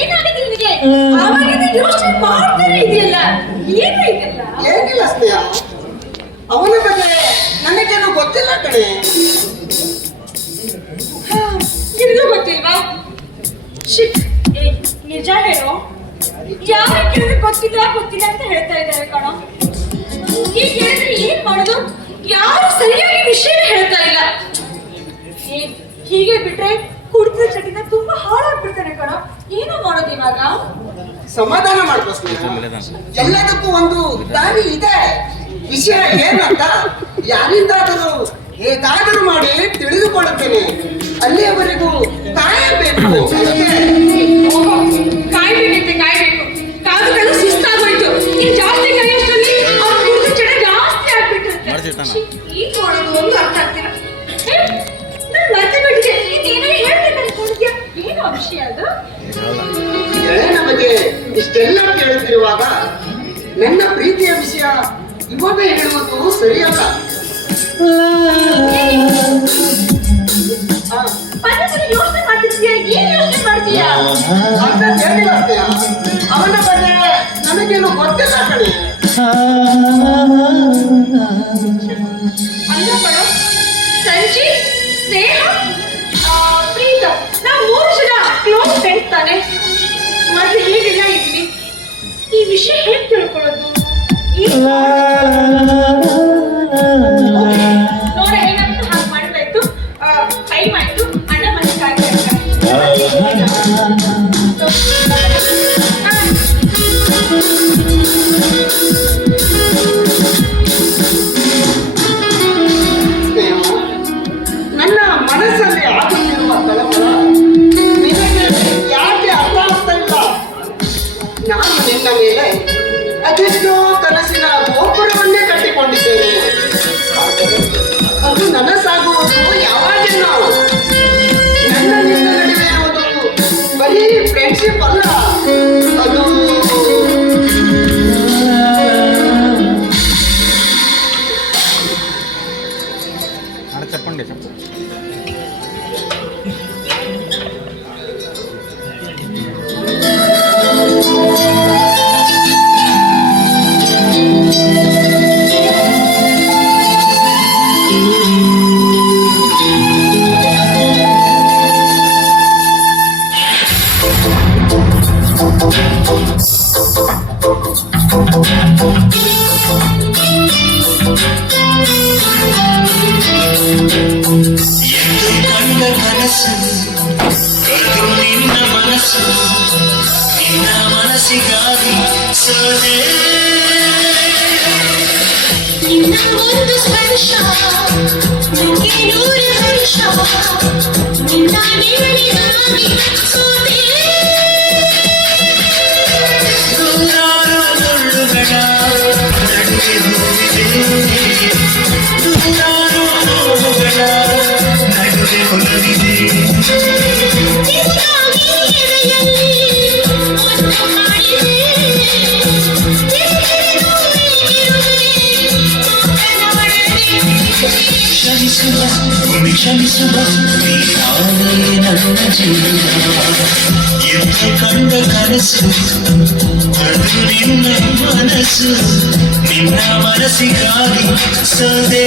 ಏನಾಗಿದೆ ನಿನಗೆ? ಆವಾಗಿಂದ ಯೋಚನೆ ಮಾಡ್ತಾನೆ ಇದೆಯಲ್ಲ, ಏನು ಇದೆಲ್ಲ? ಏನಿಲ್ಲ ಸ್ನೇಹ, ಅವನ ಬಗ್ಗೆ ನನಗೇನು ಗೊತ್ತಿಲ್ಲ ಕಣೆ. ನಿನಗೂ ಗೊತ್ತಿಲ್ವಾ? ಶಿಟ್, ನಿಜ ಹೇಳೋ. ಯಾರು ಕೇಳಿದ್ರೆ ಗೊತ್ತಿಲ್ಲ ಗೊತ್ತಿಲ್ಲ ಅಂತ ಹೇಳ್ತಾ ಇದ್ದಾರೆ ಕಣೋ. ಈಗ ಹೇಳಿದ್ರೆ ಏನ್ ಮಾಡೋದು? ಯಾರು ಸರಿಯಾಗಿ ವಿಷಯನೇ ಹೇಳ್ತಾ ಇಲ್ಲ. ಹೀಗೆ ಬಿಟ್ರೆ ಕುಡಿದ ಚಟಿನ ತುಂಬಾ ಹಾಳಾಗ್ಬಿಡ್ತಾನೆ ಕಣ. ಏನೋ ಮಾಡೋದು ಇವಾಗ? ಸಮಾಧಾನ ಮಾಡ್ಕೋ ಸ್ನೇಹ, ಎಲ್ಲದಕ್ಕೂ ಒಂದು ದಾರಿ ಇದೆ. ವಿಷಯ ಏನಂತ ಯಾರಿಂದಾದರೂ ಹೇಗಾದರೂ ಮಾಡಿ ತಿಳಿದುಕೊಳ್ಳುತ್ತೇನೆ. ಅಲ್ಲಿಯವರೆಗೂ ಕಾಯಬೇಕು. ಕಾಯ್ಬೇಕಂತೆ ಕಾಯ್ಬೇಕು. ಕಾದುಗಳು ಸುಸ್ತಾಗೋಯ್ತು. ಈ ಜಾಸ್ತಿ ಕಾಯೋಷ್ಟರಲ್ಲಿ ಅವ್ರ ಕುಡಿದ ಚಟ ಜಾಸ್ತಿ ಆಗ್ಬಿಟ್ಟಿರುತ್ತೆ. ಈಗ ಮಾಡೋದು ಒಂದು ಅರ್ಥ ಆಗ್ತಿಲ್ಲ. ನಾನು ಮತ್ತೆ ಬಿಟ್ಟಿದೆ. ಇನ್ನೇನೋ ಹೇಳ್ಬೇಕು ಅನ್ಕೊಂಡಿದ್ಯಾ? ಏನೋ ವಿಷಯ ಅದು? ಗೆಳೆಯನ ಬಗ್ಗೆ ಇಷ್ಟೆಲ್ಲ ಕೇಳುತ್ತಿರುವಾಗ ನನ್ನ ಪ್ರೀತಿಯ ವಿಷಯ ಇವಾಗ ಹೇಳುವುದು ಸರಿಯಲ್ಲ. ಯೋಚನೆ ಮಾಡ್ತಿದ್ಯಾ? ಏನ್ ಯೋಚನೆ ಮಾಡ್ತೀಯಾ? ಅವನ ಬಗ್ಗೆ ನನಗೇನು ಗೊತ್ತಿಲ್ಲ ಕಣೆ. ಅಲ್ಲ ಕಣೋ, ಸಂಜಿ, ಸ್ನೇಹ, ಪ್ರೀತ, ನಾವು 3 ಜನ ಕ್ಲೋಸ್ ಫ್ರೆಂಡ್ಸ್ ತಾನೆ. ಮತ್ತೆ ಹೇಗೆಲ್ಲ ಇದ್ವಿ? ಈ ವಿಷಯ ಹೇಗೆ ತಿಳ್ಕೊಳ್ಳೋದು? ನೋಡ, ಏನಾದ್ರು ಹಾಗೆ ಮಾಡಿದಾಯ್ತು. ಟೈಮ್ ಆಯ್ತು, ಅಣ್ಣ ಮನೆ ನನ್ನ ಮನಸ್ಸಲ್ಲಿ ಆಗುತ್ತಿರುವ ಕಳವಳ ನಿನಗೆ ಯಾಕೆ ಅರ್ಥ ಆಗ್ತಾ ಇಲ್ಲ? ನಾನು ನಿನ್ನ ಮೇಲೆ ಅದೆಷ್ಟೋ ಕನಸಿನ ಗೋಪುರವನ್ನೇ ಕಟ್ಟಿಕೊಂಡಿದ್ದೇನೆ. ಆದರೆ ಅದು ನನಸಾಗುವುದು ಯಾವಾಗೇನೋ. ನನ್ನ ನಿನ್ನ ನಡುವೆ ಇರುವುದು ಬರೀ ಫ್ರೆಂಡ್ಶಿಪ್ ಅಲ್ಲ, ಅದು చెప్పండి చెప్పు. ಕಂಡ ಕನಸು ಅದು ನಿನ್ನ ಮನಸ್ಸು, ನಿನ್ನ ಮನಸ್ಸಿಗಾಗಿ ಸೋದೆ. ನಿನ್ನ ಒಂದು ಸ್ಪರ್ಶ ನನಗೆ 100 ವರ್ಷ, ನಿನ್ನ ನೆರಳಿಗಾಗಿ ಸೋದೆ. ನೂರಾರು ಮುಳ್ಳುಗಳ ನಡುವೆ ಹೋಗಿದೆ, ನೂರಾರು ನೋವುಗಳ ನಡುವೆ ಹೊರಗಿದೆ. ಕ್ಷಮಿಸುವ ಕ್ಷಮಿಸುವ ನೀನಾದರೆ ನನ್ನ ಜೀವನ. ಎಂದು ಕಂಡ ಕನಸು ಅದು ನಿನ್ನ ಮನಸ್ಸು, ನಿನ್ನ ಮನಸ್ಸಿಗಾಗಿ ಸೋದೆ.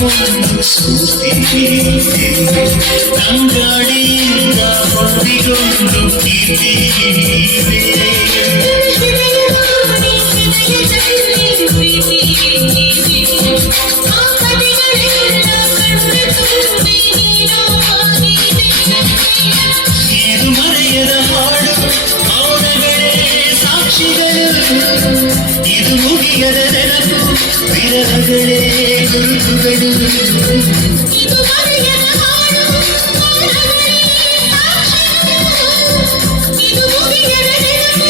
ಒಂದು ಸ್ಫೂರ್ತಿ ತಂಗಾಡಿಯಿಂದ ಹೊಂದಿಗೊಂಡು ಕೀರ್ತಿ ಇದು ಮುಗಿಯದ ನೆನಪು ವಿರಹಗಳೇ ಗುರುತುಗಳು ಇದು ಮರೆಯದ ಹಾಡು ಮನಗಳೇ ಸಾಕ್ಷಿಗಳು. ಇದು ಮುಗಿಯದ ನೆನಪು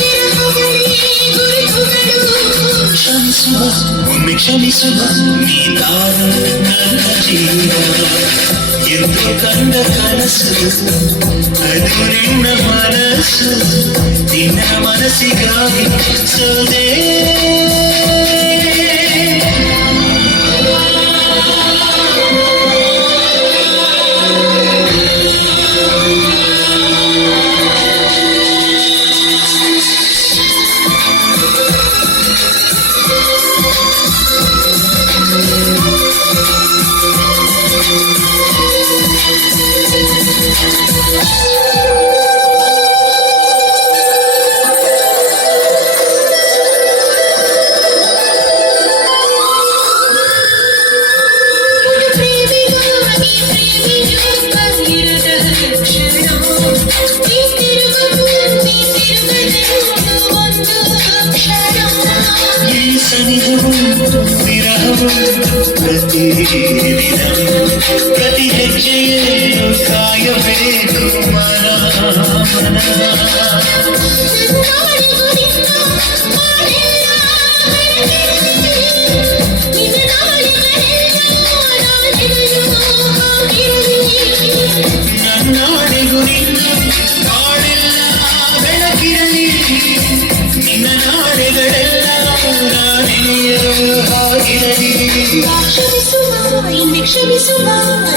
ವಿರಹಗಳೇ ಗುರುತುಗಳು. ಕ್ಷಮಿಸುವ ಒಮ್ಮೆ ಕ್ಷಮಿಸುವ ನೀತಾರ ನನ್ನ ಜೀವ ಎಂದು ಕಂಡ ಕನಸು ಅದು ನಿನ್ನ ಮನಸ್ಸು ನಿನ್ನ ಮನಸ್ಸಿಗಾಗಿ ಸೋದೆ ಇದು ಪ್ರೇಮಿಗಾಗಿ ಪ್ರೇಮಿಯೊಬ್ಬರಿರದ ಲಕ್ಷಣ. ನಿಂತಿರುವುದು ಒಂದು ಕ್ಷಣ. ಈ ಸನಿಹವು ವಿರಹವು ಪ್ರತಿ ದಿನ ಪ್ರತಿ ಹೆಜ್ಜೆಯನ್ನು ಕಾಯಬೇಕು ಮನ ನನ್ನಾಡಿಗೂ ನಿನ್ನ ಮಾಡೆಲ್ಲ ಬೆಳಕಿರಲಿ. ನಿನ್ನ ನಾಡಿಗಳೆಲ್ಲ ನಾಳೆಗಳು ಆಗಿರಲಿ. ನನ್ನಾಡೆಗೂ ನಿನ್ನ ಕಾಡೆಲ್ಲ ಬೆಳಕಿರಲಿ ನಿನ್ನ ನಾಡೆಗಳೆಲ್ಲ ನಾನೆಯರು ಆಗಿರಲಿ ಕ್ಷಮಿಸುವ ಇನ್ನೆ ಕ್ಷಮಿಸುವ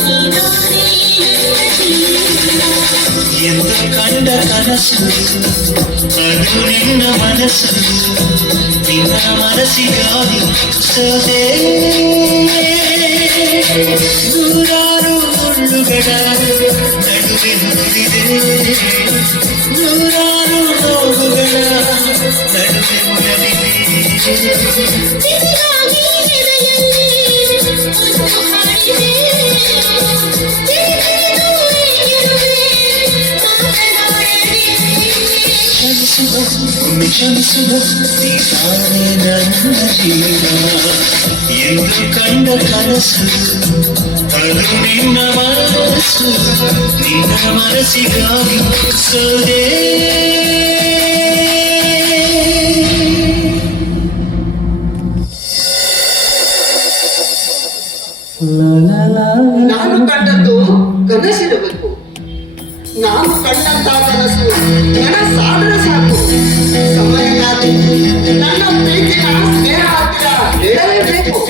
ನೀನಾನೇ ನನ್ನ ಜೀವನ. ಎಂದು ಕಂಡ ಕನಸು ಅದು ನಿನ್ನ ಮನಸ್ಸು ನಿನ್ನ ಮನಸ್ಸಿಗಾಗಿ ಸೋದೆ ನೂರಾರು ಮುಳ್ಳುಗಳ ನಡುವೆ ಮುರಿದೆ ನೂರಾರು ನೋವುಗಳ ನಡುವೆ ಮುರಿದೆ ನಿನಗಾಗಿ ಎದೆಯಲ್ಲಿ ಒಂದು ಹಾಡಿದೆ. ತಿಳಿದು ಇರುವೆ ಮಾತನಾಡದೆ. ಕ್ಷಮಿಸುವ ಒಮ್ಮೆ ಕ್ಷಮಿಸುವ ನೀತಾನೆ ನನ್ನ ಜೀವ ಎಂದು ಕಂಡ ಕನಸು ಅದು ನಿನ್ನ ಮನಸ್ಸು ನಿನ್ನ ಮನಸ್ಸಿಗಾಗಿ ಸೋದೆ ನಾನು ಕಂಡದ್ದು ಕನಸಿರಬೇಕು. ನಾನು ಕಂಡಂತ ಕನಸು ನನಸಾದರೆ ಸಾಕು. ಸಮಯ ಕಾದು ನನ್ನ ಪ್ರೀತಿನ ಸ್ನೇಹ ಹತ್ತಿರ ಹೇಳಲೇಬೇಕು.